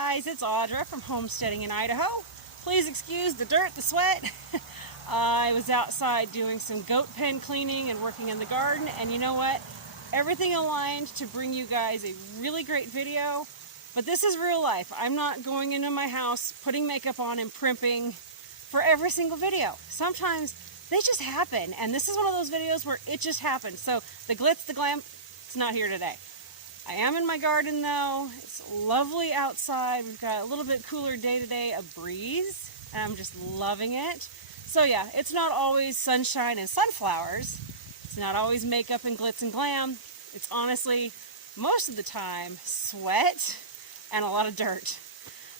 guys, it's Audra from Homesteading in Idaho. Please excuse the dirt, the sweat. I was outside doing some goat pen cleaning and working in the garden, and you know what? Everything aligned to bring you guys a really great video, but this is real life. I'm not going into my house, putting makeup on and primping for every single video. Sometimes they just happen, and this is one of those videos where it just happened. So the glitz, the glam, it's not here today. I am in my garden though. It's lovely outside. We've got a little bit cooler day today, a breeze, and I'm just loving it. So yeah, it's not always sunshine and sunflowers. It's not always makeup and glitz and glam. It's honestly, most of the time, sweat and a lot of dirt.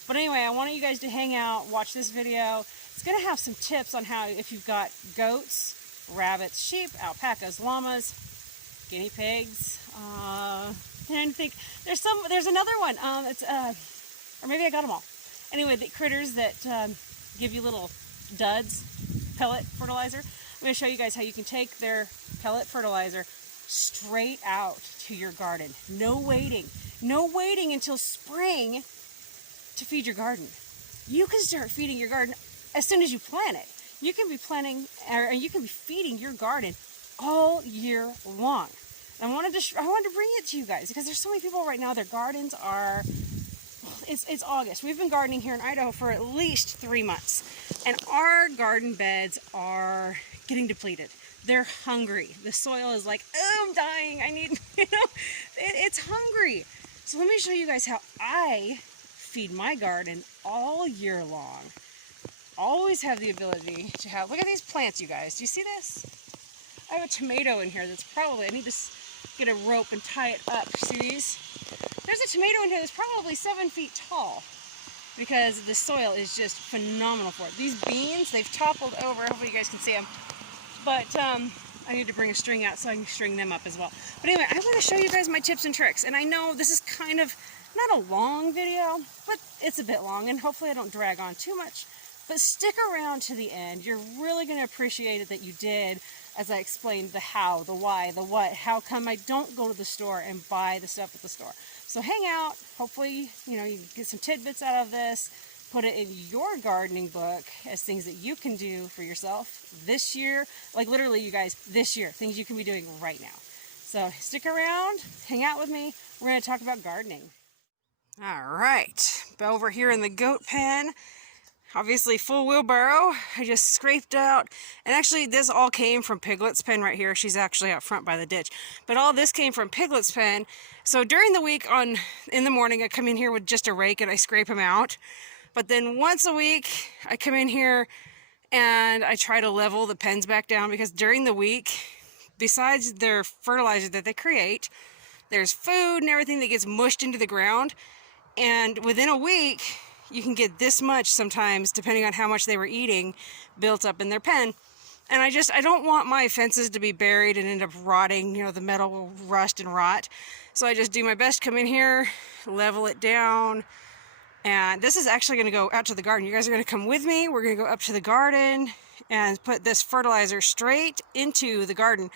But anyway, I want you guys to hang out, watch this video. It's gonna have some tips on how, if you've got goats, rabbits, sheep, alpacas, llamas, guinea pigs, and I think there's another one. Or maybe I got them all. Anyway, the critters that give you little duds, pellet fertilizer. I'm going to show you guys how you can take their pellet fertilizer straight out to your garden. No waiting. No waiting until spring to feed your garden. You can start feeding your garden as soon as you plant it. You can be planting, or you can be feeding your garden all year long. I wanted to bring it to you guys because there's so many people right now, their gardens are, it's August. We've been gardening here in Idaho for at least 3 months, and our garden beds are getting depleted. They're hungry. The soil is like, oh, I'm dying. I need, it's hungry. So let me show you guys how I feed my garden all year long. Always have the ability to have, look at these plants, you guys. Do you see this? I have a tomato in here that's probably, I need to get a rope and tie it up. See these? There's a tomato in here that's probably 7 feet tall because the soil is just phenomenal for it. These beans, they've toppled over. Hopefully you guys can see them. But I need to bring a string out so I can string them up as well. But anyway, I want to show you guys my tips and tricks. And I know this is kind of not a long video, but it's a bit long, and hopefully I don't drag on too much. But stick around to the end. You're really going to appreciate it that you did, as I explained the how, the why, the what, how come I don't go to the store and buy the stuff at the store. So hang out. Hopefully, you get some tidbits out of this. Put it in your gardening book as things that you can do for yourself this year. Like literally, you guys, this year, things you can be doing right now. So stick around, hang out with me. We're going to talk about gardening. All right, over here in the goat pen. Obviously full wheelbarrow. I just scraped out, and actually this all came from Piglet's pen right here. She's actually out front by the ditch, but all this came from Piglet's pen. So during the week in the morning, I come in here with just a rake and I scrape them out. But then once a week I come in here and I try to level the pens back down, because during the week, besides their fertilizer that they create, there's food and everything that gets mushed into the ground, and within a week you can get this much sometimes, depending on how much they were eating, built up in their pen. And I don't want my fences to be buried and end up rotting, the metal will rust and rot. So I just do my best, come in here, level it down. And this is actually gonna go out to the garden. You guys are gonna come with me. We're gonna go up to the garden and put this fertilizer straight into the garden.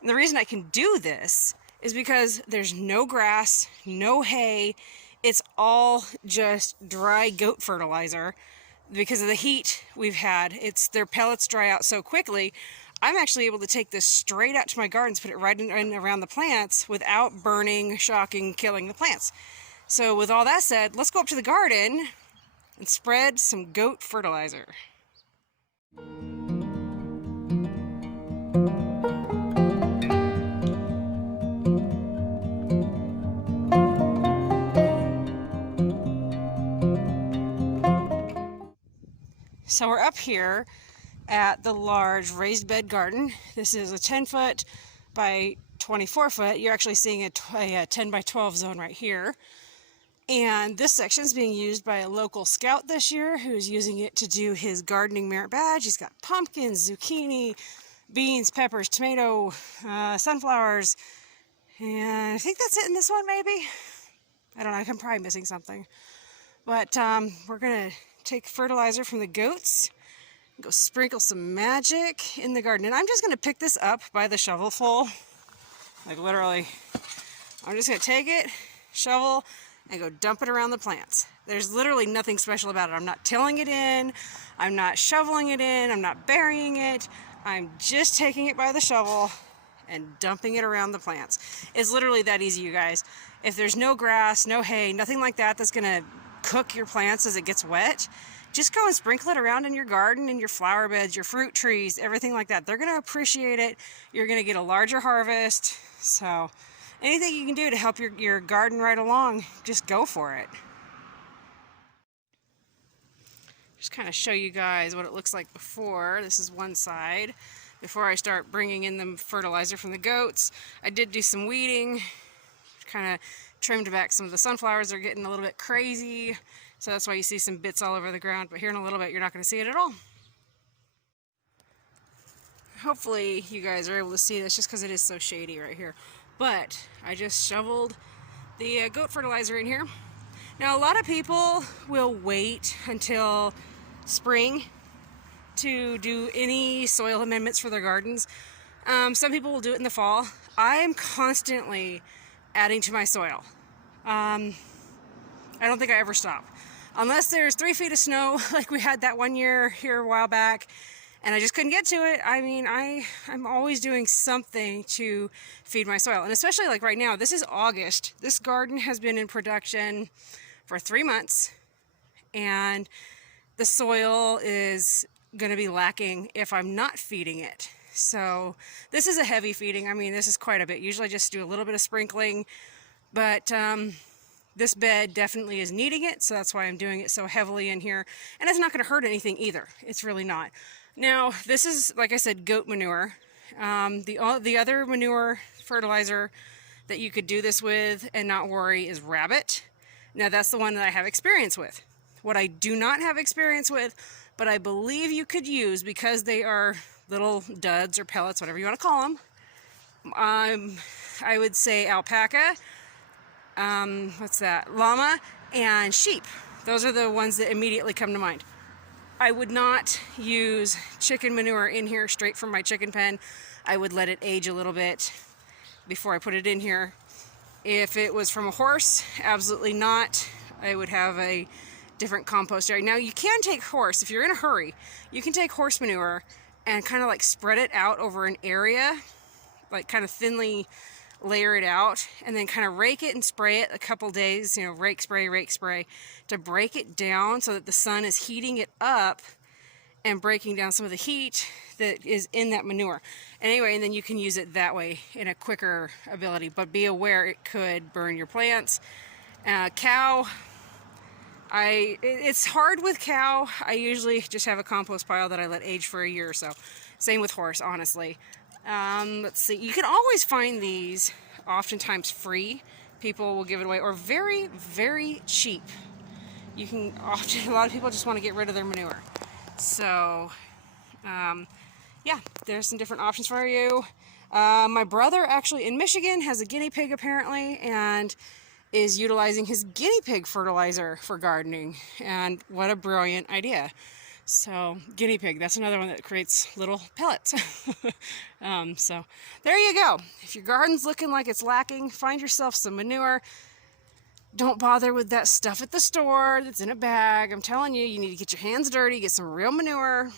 And the reason I can do this is because there's no grass, no hay. It's all just dry goat fertilizer because of the heat we've had. Their pellets dry out so quickly. I'm actually able to take this straight out to my gardens, put it right in around the plants without burning, shocking, killing the plants. So with all that said, let's go up to the garden and spread some goat fertilizer. So we're up here at the large raised bed garden. This is a 10 foot by 24 foot. You're actually seeing a 10 by 12 zone right here. And this section is being used by a local scout this year who's using it to do his gardening merit badge. He's got pumpkins, zucchini, beans, peppers, tomato, sunflowers, and I think that's it in this one maybe. I don't know, I'm probably missing something. But we're gonna take fertilizer from the goats, go sprinkle some magic in the garden. And I'm just gonna pick this up by the shovelful. Like literally, I'm just gonna take it, shovel, and go dump it around the plants. There's literally nothing special about it. I'm not tilling it in, I'm not shoveling it in, I'm not burying it. I'm just taking it by the shovel and dumping it around the plants. It's literally that easy, you guys. If there's no grass, no hay, nothing like that that's gonna cook your plants as it gets wet, just go and sprinkle it around in your garden, in your flower beds, your fruit trees, everything like that. They're gonna appreciate it. You're gonna get a larger harvest. So anything you can do to help your garden right along, just go for it. Just kind of show you guys what it looks like before. This is one side. Before I start bringing in the fertilizer from the goats, I did do some weeding, kind of trimmed back some of the sunflowers. They're getting a little bit crazy, so that's why you see some bits all over the ground, but here in a little bit you're not going to see it at all. Hopefully you guys are able to see this just because it is so shady right here. But I just shoveled the goat fertilizer in here. Now a lot of people will wait until spring to do any soil amendments for their gardens. Some people will do it in the fall. I am constantly adding to my soil. I don't think I ever stop. Unless there's 3 feet of snow like we had that one year here a while back and I just couldn't get to it. I mean, I'm always doing something to feed my soil. And especially like right now, this is August. This garden has been in production for 3 months and the soil is going to be lacking if I'm not feeding it. So this is a heavy feeding. I mean, this is quite a bit. Usually I just do a little bit of sprinkling, but this bed definitely is needing it, so that's why I'm doing it so heavily in here. And it's not going to hurt anything either. It's really not. Now, this is, like I said, goat manure. The other manure fertilizer that you could do this with and not worry is rabbit. Now, that's the one that I have experience with. What I do not have experience with, but I believe you could use, because they are little duds or pellets, whatever you want to call them, I would say alpaca, llama, and sheep. Those are the ones that immediately come to mind. I would not use chicken manure in here straight from my chicken pen. I would let it age a little bit before I put it in here. If it was from a horse, absolutely not. I would have a different compost area. Now you can take horse, if you're in a hurry, you can take horse manure and kind of like spread it out over an area, like kind of thinly layer it out, and then kind of rake it and spray it a couple days, you know, rake, spray, to break it down so that the sun is heating it up and breaking down some of the heat that is in that manure. Anyway, and then you can use it that way in a quicker ability, but be aware it could burn your plants. Cow, it's hard with cow. I usually just have a compost pile that I let age for a year or so. Same with horse, honestly. Let's see, you can always find these oftentimes free. People will give it away, or very, very cheap. You can often, a lot of people just want to get rid of their manure. So, yeah, there's some different options for you. My brother actually in Michigan has a guinea pig apparently, and is utilizing his guinea pig fertilizer for gardening, and what a brilliant idea. So guinea pig, that's another one that creates little pellets. So there you go. If your garden's looking like it's lacking, find yourself some manure. Don't bother with that stuff at the store that's in a bag. I'm telling you, you need to get your hands dirty, get some real manure,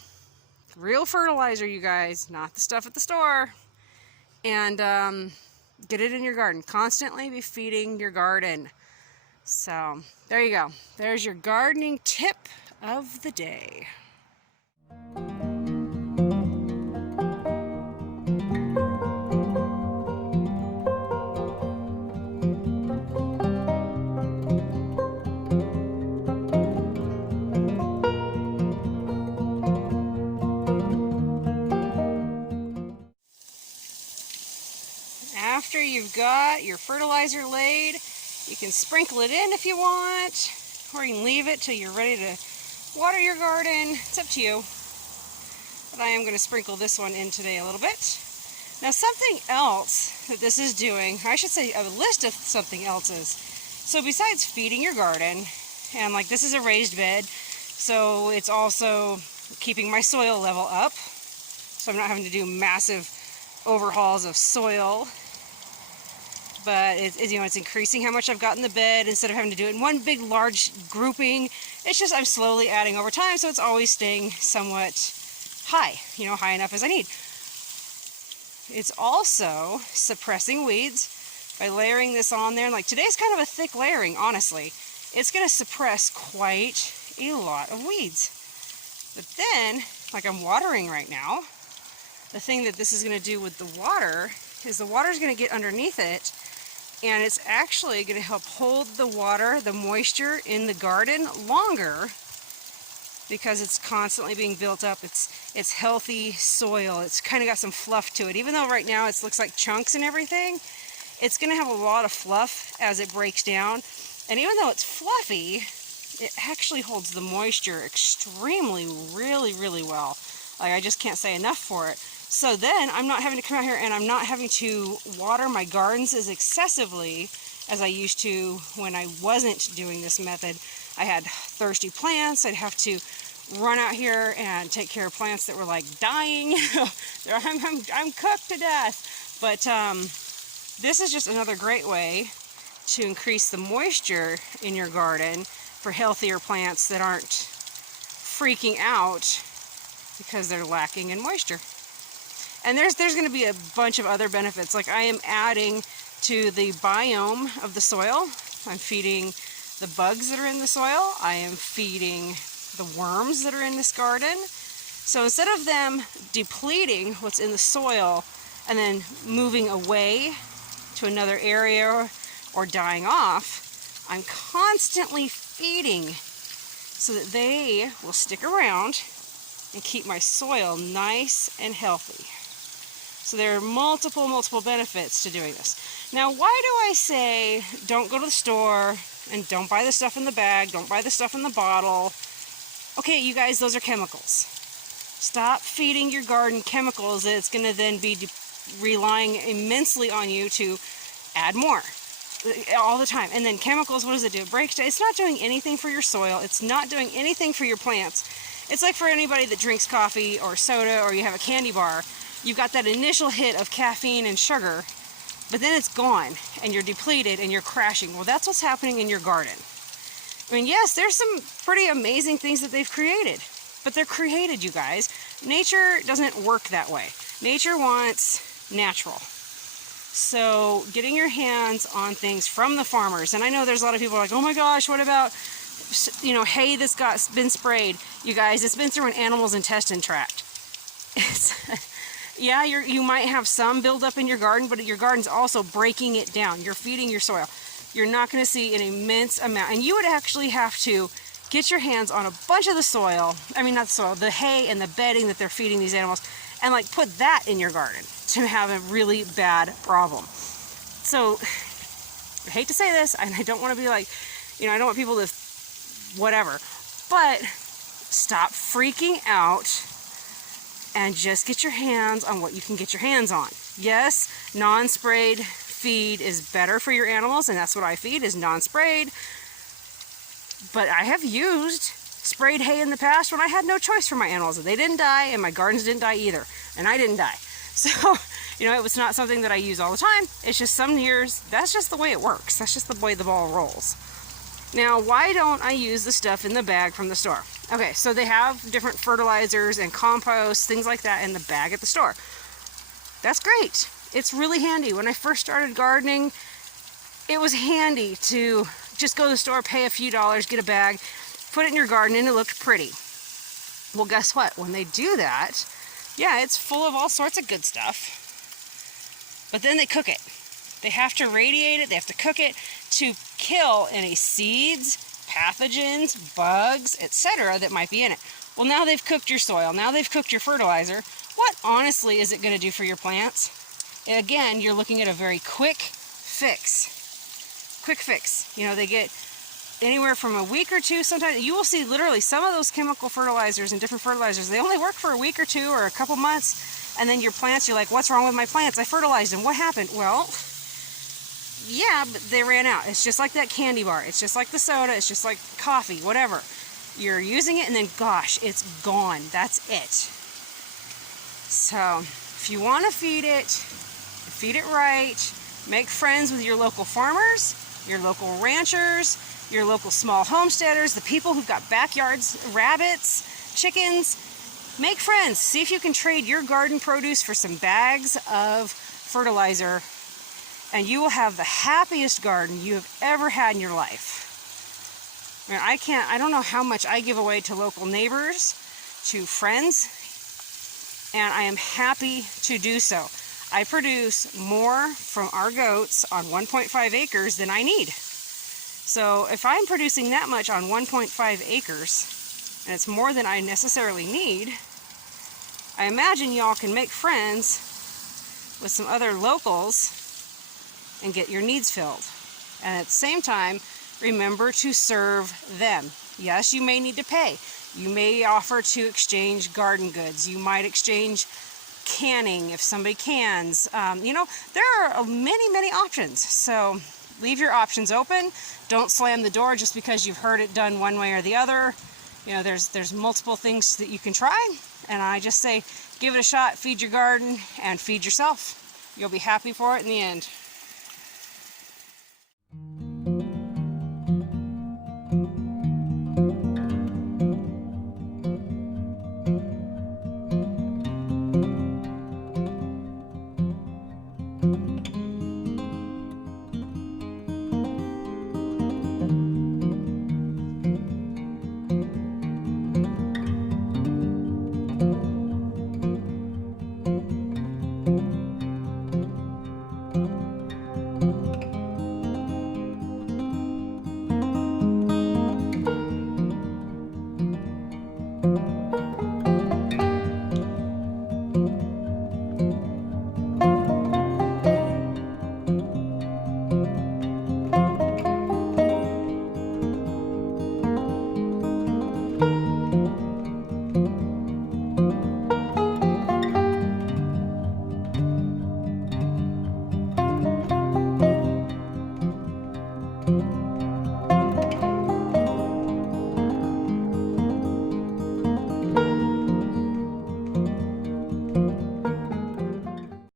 real fertilizer, you guys, not the stuff at the store. And get it in your garden. Constantly be feeding your garden. So there you go. There's your gardening tip of the day. After you've got your fertilizer laid, you can sprinkle it in if you want, or you can leave it till you're ready to water your garden. It's up to you. But I am going to sprinkle this one in today a little bit. Now something else that this is doing, I should say a list of something else's. So besides feeding your garden, and like this is a raised bed, so it's also keeping my soil level up. So I'm not having to do massive overhauls of soil. but it's increasing how much I've got in the bed instead of having to do it in one big large grouping. It's just I'm slowly adding over time, so it's always staying somewhat high, high enough as I need. It's also suppressing weeds by layering this on there. Like today's kind of a thick layering, honestly. It's going to suppress quite a lot of weeds. But then, like I'm watering right now, the thing that this is going to do with the water is the water is going to get underneath it, and it's actually going to help hold the water, the moisture in the garden longer, because it's constantly being built up. It's healthy soil. It's kind of got some fluff to it. Even though right now it looks like chunks and everything, it's going to have a lot of fluff as it breaks down. And even though it's fluffy, it actually holds the moisture extremely, really, really well. Like I just can't say enough for it. So then I'm not having to come out here and I'm not having to water my gardens as excessively as I used to when I wasn't doing this method. I had thirsty plants. I'd have to run out here and take care of plants that were like dying. I'm cooked to death. But this is just another great way to increase the moisture in your garden for healthier plants that aren't freaking out because they're lacking in moisture. And there's going to be a bunch of other benefits. Like I am adding to the biome of the soil. I'm feeding the bugs that are in the soil. I am feeding the worms that are in this garden. So instead of them depleting what's in the soil and then moving away to another area or dying off, I'm constantly feeding so that they will stick around and keep my soil nice and healthy. So there are multiple benefits to doing this. Now, why do I say don't go to the store and don't buy the stuff in the bag, don't buy the stuff in the bottle? Okay, you guys, those are chemicals. Stop feeding your garden chemicals that it's going to then be relying immensely on you to add more all the time. And then chemicals, what does it do? It breaks down. It's not doing anything for your soil. It's not doing anything for your plants. It's like for anybody that drinks coffee or soda or you have a candy bar. You've got that initial hit of caffeine and sugar, but then it's gone and you're depleted and you're crashing. Well, that's what's happening in your garden. I mean, yes, there's some pretty amazing things that they've created, but they're created, you guys. Nature doesn't work that way. Nature wants natural. So getting your hands on things from the farmers, and I know there's a lot of people like, oh my gosh, what about, hay that's been sprayed? You guys, it's been through an animal's intestine tract. Yeah, you might have some buildup in your garden, but your garden's also breaking it down. You're feeding your soil. You're not going to see an immense amount. And you would actually have to get your hands on a bunch of the soil. I mean, not the soil, the hay and the bedding that they're feeding these animals, and like put that in your garden to have a really bad problem. So I hate to say this, and I don't want to be like, I don't want people to whatever, but stop freaking out and just get your hands on what you can get your hands on. Yes, non-sprayed feed is better for your animals, and that's what I feed, is non-sprayed. But I have used sprayed hay in the past when I had no choice for my animals. They didn't die, and my gardens didn't die either, and I didn't die. So, it was not something that I use all the time. It's just some years, that's just the way it works. That's just the way the ball rolls. Now, why don't I use the stuff in the bag from the store? Okay, so they have different fertilizers and compost, things like that in the bag at the store. That's great. It's really handy. When I first started gardening, it was handy to just go to the store, pay a few dollars, get a bag, put it in your garden, and it looked pretty. Well, guess what? When they do that, yeah, it's full of all sorts of good stuff. But then they cook it. They have to radiate it, they have to cook it to kill any seeds, pathogens, bugs, etc. that might be in it. Well, now they've cooked your soil, now they've cooked your fertilizer. What honestly is it going to do for your plants? Again, you're looking at a very quick fix. Quick fix. They get anywhere from a week or two. Sometimes you will see literally some of those chemical fertilizers and different fertilizers, they only work for a week or two or a couple months, and then your plants, you're like, what's wrong with my plants? I fertilized them. What happened? Well, yeah, but they ran out. It's just like that candy bar. It's just like the soda. It's just like coffee, whatever. You're using it and then, gosh, it's gone. That's it. So if you want to feed it right. Make friends with your local farmers, your local ranchers, your local small homesteaders, the people who've got backyards, rabbits, chickens. Make friends. See if you can trade your garden produce for some bags of fertilizer, and you will have the happiest garden you have ever had in your life. I don't know how much I give away to local neighbors, to friends, and I am happy to do so. I produce more from our goats on 1.5 acres than I need. So if I'm producing that much on 1.5 acres, and it's more than I necessarily need, I imagine y'all can make friends with some other locals and get your needs filled. And at the same time, remember to serve them. Yes, you may need to pay. You may offer to exchange garden goods. You might exchange canning if somebody cans. There are many options. So leave your options open. Don't slam the door just because you've heard it done one way or the other. There's multiple things that you can try. And I just say, give it a shot, feed your garden, and feed yourself. You'll be happy for it in the end.